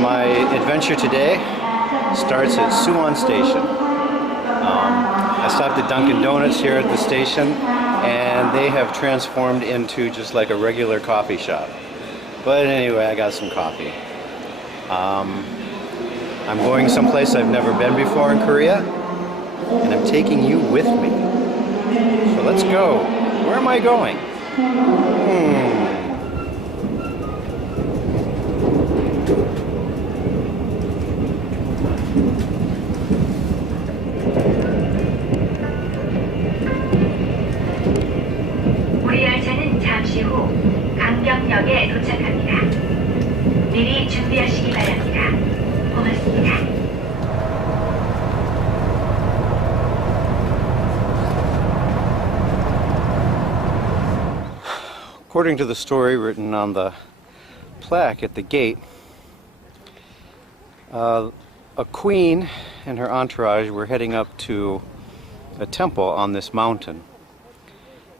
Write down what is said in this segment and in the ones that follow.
My adventure today starts at Suwon Station. I stopped at Dunkin' Donuts here at the station, and they have transformed into just like a regular coffee shop. But anyway, I got some coffee. I'm going someplace I've never been before in Korea, and I'm taking you with me. So let's go. Where am I going? 우리 열차는 잠시 후 강경역에 도착합니다. 미리 준비하시기 바랍니다. 고맙습니다. According to the story written on the plaque at the gate, a queen and her entourage were heading up to a temple on this mountain,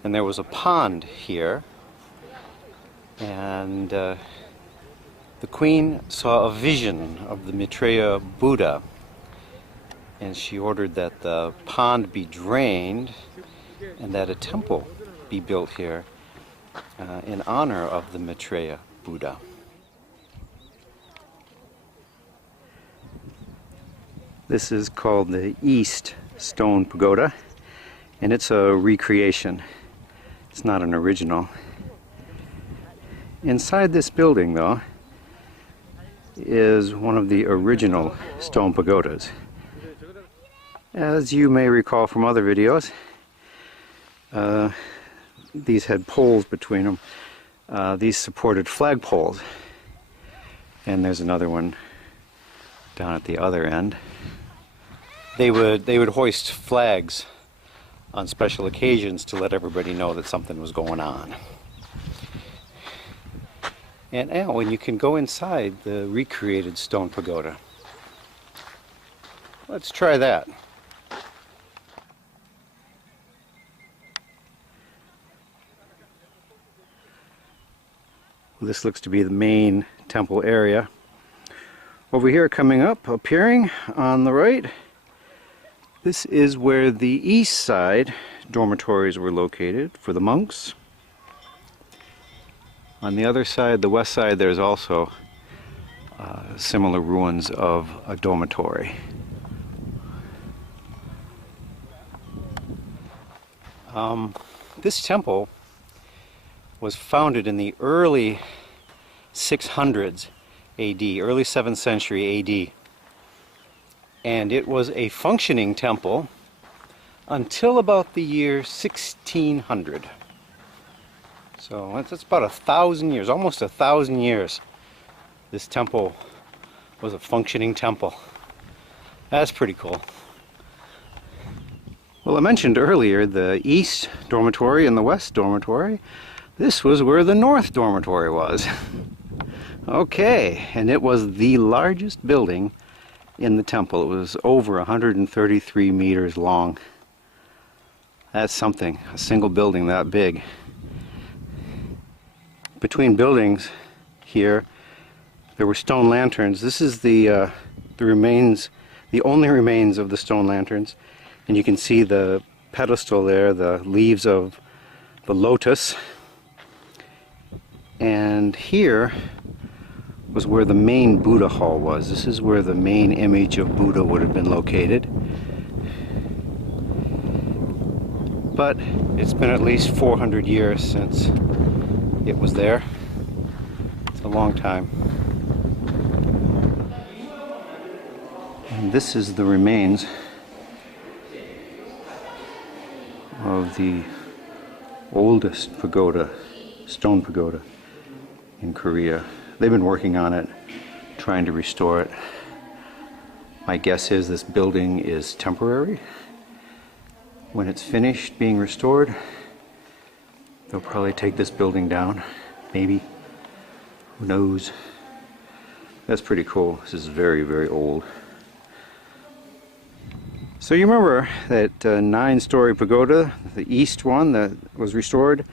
and there was a pond here, and the queen saw a vision of the Maitreya Buddha, and she ordered that the pond be drained and that a temple be built here in honor of the Maitreya Buddha. This is called the East Stone Pagoda, and it's a recreation. It's not an original. Inside this building, though, is one of the original stone pagodas. As you may recall from other videos, these had poles between them. These supported flagpoles, and there's another one down at the other end. They would hoist flags on special occasions to let everybody know that something was going on. And now, and you can go inside the recreated stone pagoda. Let's try that. Well, this looks to be the main temple area. Over here, coming up, appearing on the right, this is where the east side dormitories were located for the monks. On the other side, the west side, there's also similar ruins of a dormitory. This temple was founded in the early 600s AD, early 7th century AD. And it was a functioning temple until about the year 1600. So that's about 1,000 years, almost 1,000 years. This temple was a functioning temple. That's pretty cool. Well, I mentioned earlier the East Dormitory and the West Dormitory. This was where the North Dormitory was. Okay, and it was the largest building in the temple. It was over 133 meters long. That's something, a single building that big. Between buildings here, there were stone lanterns. This is the remains, the only remains of the stone lanterns. And you can see the pedestal there, the leaves of the lotus. And here was where the main Buddha hall was. This is where the main image of Buddha would have been located. But it's been at least 400 years since it was there. It's a long time. And this is the remains of the oldest pagoda, stone pagoda in Korea. They've been working on it, trying to restore it. My guess is this building is temporary. When it's finished being restored, they'll probably take this building down, maybe. Who knows? That's pretty cool. This is very, very old. So you remember that 9-story pagoda, the east one that was restored?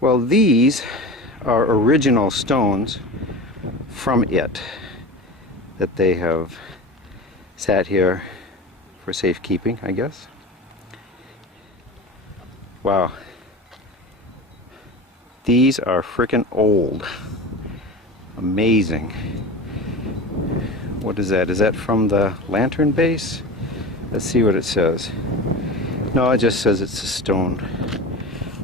Well, these are original stones from it that they have sat here for safekeeping, I guess. Wow. These are frickin' old. Amazing. What is that? Is that from the lantern base? Let's see what it says. No, it just says it's a stone.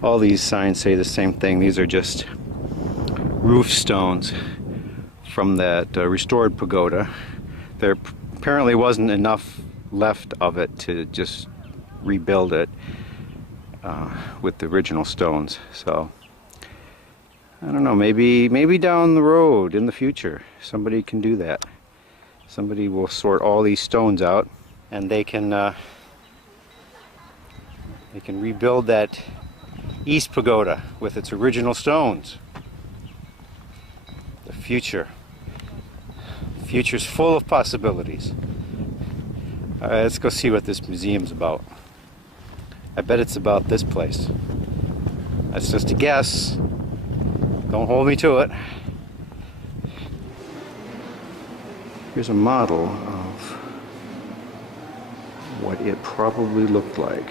All these signs say the same thing. These are just roof stones from that restored pagoda. There apparently wasn't enough left of it to just rebuild it with the original stones. So I don't know, maybe down the road in the future somebody can do that. Somebody will sort all these stones out and they can rebuild that East Pagoda with its original stones. The future's full of possibilities. All right, let's go see what this museum's about. I bet it's about this place. That's just a guess. Don't hold me to it. Here's a model of what it probably looked like.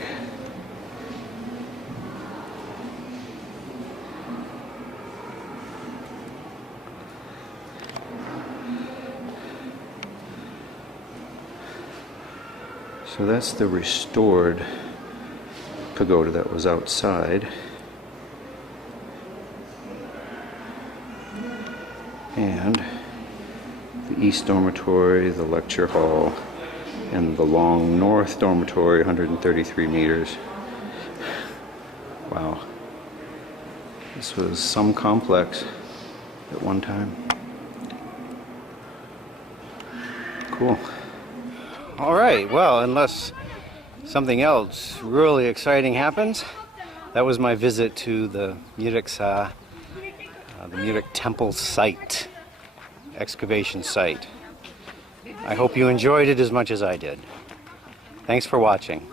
So that's the restored pagoda that was outside. And the East Dormitory, the lecture hall, and the long North Dormitory, 133 meters. Wow. This was some complex at one time. Cool. All right, well, unless something else really exciting happens, that was my visit to the Muriksha, the Muruk Temple site, excavation site. I hope you enjoyed it as much as I did. Thanks for watching.